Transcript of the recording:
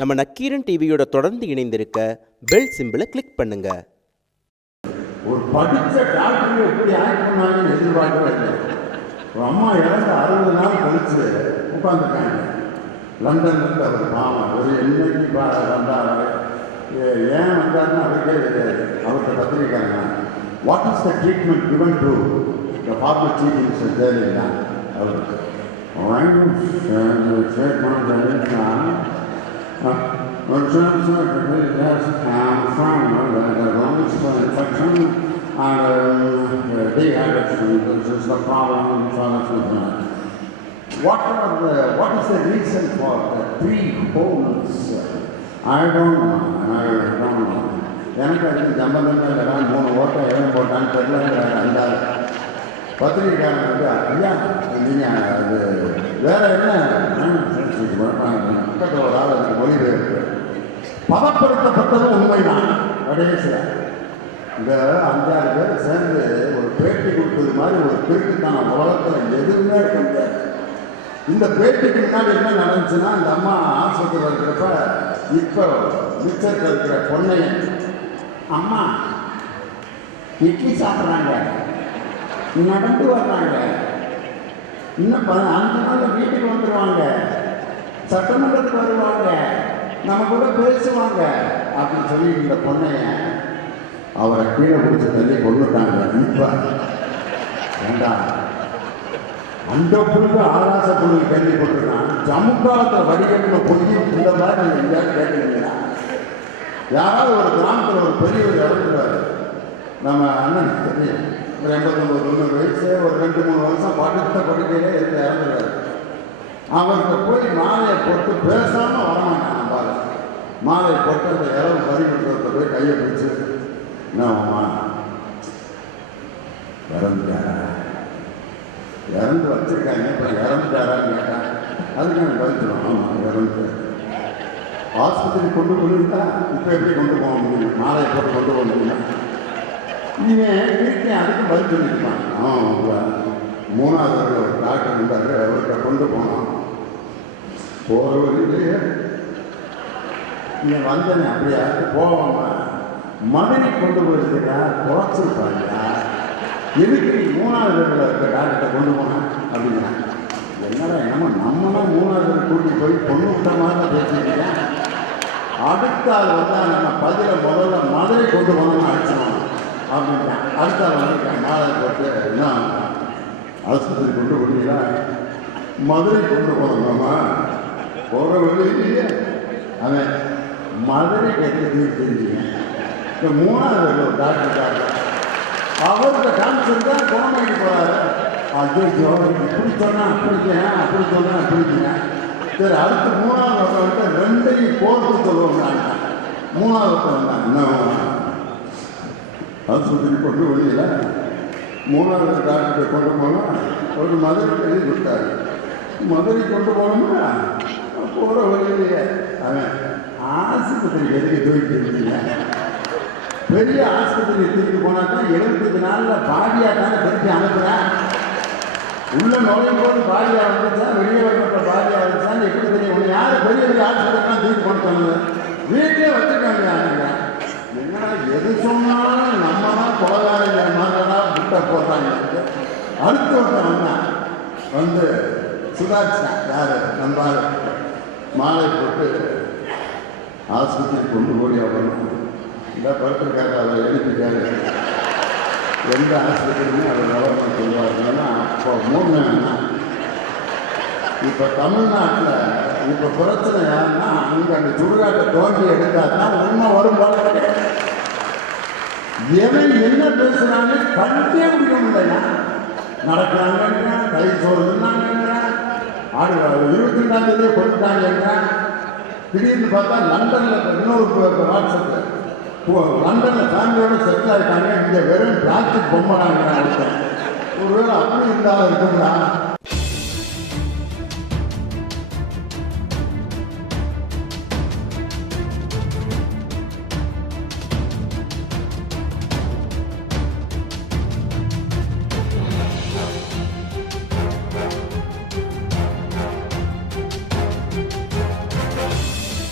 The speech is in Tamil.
நம்ம நக்கீரன் டிவியோட தொடர்ந்து இணைந்திருக்க பெல் சிம்பிளை கிளிக் பண்ணுங்க. ஒரு படித்த டாக்டர் எப்படி ஆக்ட் பண்ணாங்கன்னு எதிர்பார்க்கவே இல்லை. ஒரு அம்மா இறந்து 60 நாள் கழிச்சு உட்காந்துருக்காங்க. லண்டன்லேருந்து அவர் பாவம் ஒரு என்னைக்கு வந்தார், ஏன் வந்தார்னு அவருக்கே தெரியாது. அவர்கிட்ட பத்திரிக்காங்க, what is the treatment given to the former chief minister Jayalalithaa? அவருக்கு infection and dehydration. This is the problem. What is the reason for the 3 holes? I don't know. எனக்கு அதுக்கு சம்பந்தமே இல்லைடா, 3 ஓட்டை எவன் போட்டான்னு தெரியல. அந்த பத்திரிகைக்காரன் வந்து, ஐயா நீங்கள் அது வேற என்ன பக்கத்தில் ஒரு ஆள் அதுக்கு மொழிபெயர்ப்பு பதப்படுத்தப்பட்டது உண்மைதான். கடைசியில் இந்த 5-6 பேர் சேர்ந்து ஒரு பேட்டி கொடுத்தது மாதிரி ஒரு திருட்டுக்கான உலகத்தில் எதுவுமே இருக்க முடியாது. இந்த பேட்டிக்கு முன்னாடி என்ன நடந்துச்சுன்னா, இந்த அம்மா ஆஸ்பத்திரியில் இருக்கிறப்ப இப்போ மிச்சத்தில் இருக்கிற பொண்ணையன் அம்மா இட்லி சாப்பிட்றாங்க, நடந்து வர்றாங்க, இன்னும் 5 நாள் வீட்டுக்கு வந்துடுவாங்க, சட்டமன்றத்துக்கு வருவாங்க, நம்ம கூட பேசுவாங்க அப்படின்னு சொல்லி இந்த பொண்ணைய அவரை கீழே பிடிச்சி தள்ளி கொண்டுட்டாங்க. இப்போ வேண்டாம், அந்த புழுக்கு ஆகாச புழுக்கு கேள்விப்பட்டிருக்கான். ஜமுக்காலத்தில் வடிகட்டின பொய்யும் இந்த மாதிரி நீங்கள் எங்கேயாவது கேட்குறீங்களா? யாராவது ஒரு கிராமத்தில் ஒரு பெரியவர் இறந்துட்டார், நம்ம அண்ணனுக்கு தெரியும், ஒரு 89-90 வயசு, ஒரு 2-3 வருஷம் படுத்த படுக்கையிலே இருந்து இறந்துடுறாரு. அவருக்கு போய் மாலையை போட்டு பேசாமல் வரமாட்டான். நம்பால் மாலையை போட்டு அந்த இறவு பறிமுற்றத்தை போய் கையை பிடிச்சி, என்னம்மா இறந்துட்டாரா, இறந்து வச்சிருக்காங்க, இப்போ இறந்துட்டாரான்னு கேட்டான். அதுக்கு எனக்கு பதிச்சிடும், ஆமாம் இறந்து ஆஸ்பத்திரி கொண்டு போயிருந்தா இப்போ எப்படி கொண்டு போக முடியும், மாலையை போட்டு கொண்டு போக முடியும்? இவன் வீட்டை அதுக்கு பதில் சொல்லியிருப்பான். அவன் 3வது ஒரு டாக்டர் இருந்தார், அவர்கிட்ட கொண்டு போனான். போகிற வழியிலேயே இவன் வந்தேன், அப்படியா போவாமா மதுரை கொண்டு போயிருக்கா குறைச்சிருப்பாங்க, எதுக்கு நீ 3வது இருக்க டாக்டர்கிட்ட கொண்டு போனான் அப்படின்னா, என்னடா நம்மனா 3வது கூட்டிட்டு போய் பொண்ணு விட்ட மாதிரி பேசிக்கிறேன். அடுத்த ஆள் வந்தால் நம்ம பதில முதல்ல மதுரை கொண்டு போனோம்னு அடிச்சோம் அப்படின்னா, அடுத்த ஆள் வந்துட்டேன் மாலை போட்டு என்ன ஆஸ்பத்திரி கொண்டு போனீங்களா, மதுரை கொண்டு போனோம்மா போகிற வழியிலேயே அவன் மதுரை கேட்டு தெரிஞ்சுங்க. இப்போ 3வது ஒரு டாக்டர் அவர்கிட்ட காமிச்சிருந்தா குணமாக்கி போகிறாரு. அது இப்படி சொன்னால் அப்படிக்கிறேன், அப்படி சொன்னால் அப்படிக்கிறேன். சரி, அடுத்து 3வது வந்து 2ஐயும் போர்த்து சொல்லுவோம். 3வது வந்தான், இன்னும் ஆஸ்பத்திரி கொண்டு வெளியில 3வது டாக்டரை கொண்டு போனால் ஒரு மதுரை எழுதி கொடுத்தாரு. மதுரை கொண்டு போனோம்னா போகிற வழியிலேயே அவன் ஆஸ்பத்திரி எதுக்கு தூக்கி இருந்தீங்க, பெரிய ஆஸ்பத்திரி தூக்கி போனாக்கா 75 நாளில் பாடியாக தானே திருப்பி அனுப்புகிறேன். உள்ள நுழையும் போது பாடியாக வந்துச்சா, வெளியே வரப்பட்ட பாடியாக வந்துச்சான்னு எப்படி தெரியும்? ஒன்று யார் பெரிய பெரிய ஆஸ்பத்திரிலாம் தூக்கி கொண்டு சொன்னது? வீட்டிலே வச்சுருக்காங்க. என்னடா எது சொன்னாலும் நம்ம தான் கொலகாரங்க மாதிரிலாம் புட்டை போடுறாங்க. அடுத்து ஒருத்தன் வந்தான், வந்து சுதாரிச்சான். யார் நம்பார் மாலை போட்டு ஆஸ்பத்திரி கொண்டு ஓடி வரணும். இந்த படுத்திருக்காரு, அதை எழுதிக்காரு. எந்த ஆஸ்பத்திரியுமே அதை கவர்மெண்ட் சொல்லுவாருன்னா, இப்போ 3 இப்போ தமிழ்நாட்டில் இப்போ பிரச்சனை யாருன்னா, அங்கே அந்த சுடுகாட்டை தோண்டி எடுத்தாருன்னா உண்மை வரும் போல கிடையாது. எவன் என்ன பேசுகிறான்னு கண்டே முடியும் இல்லையா? நடக்கிறாங்கன்றான், கை சோறுனாங்கன்றான், 22ஆம் தேதியே கொண்டுட்டாங்கன்றான். திடீர்னு பார்த்தா லண்டனில் இன்னொரு வாட்ஸ்அப்பில் லண்டனில் ஃபேமிலியோட செட்டில் ஆகிட்டாங்க, இங்கே வெறும் பிளாஸ்டிக் பொம்மைடாங்கிறாங்க. ஒருவேளை அப்படி இருந்தாலும் இருக்குங்களா?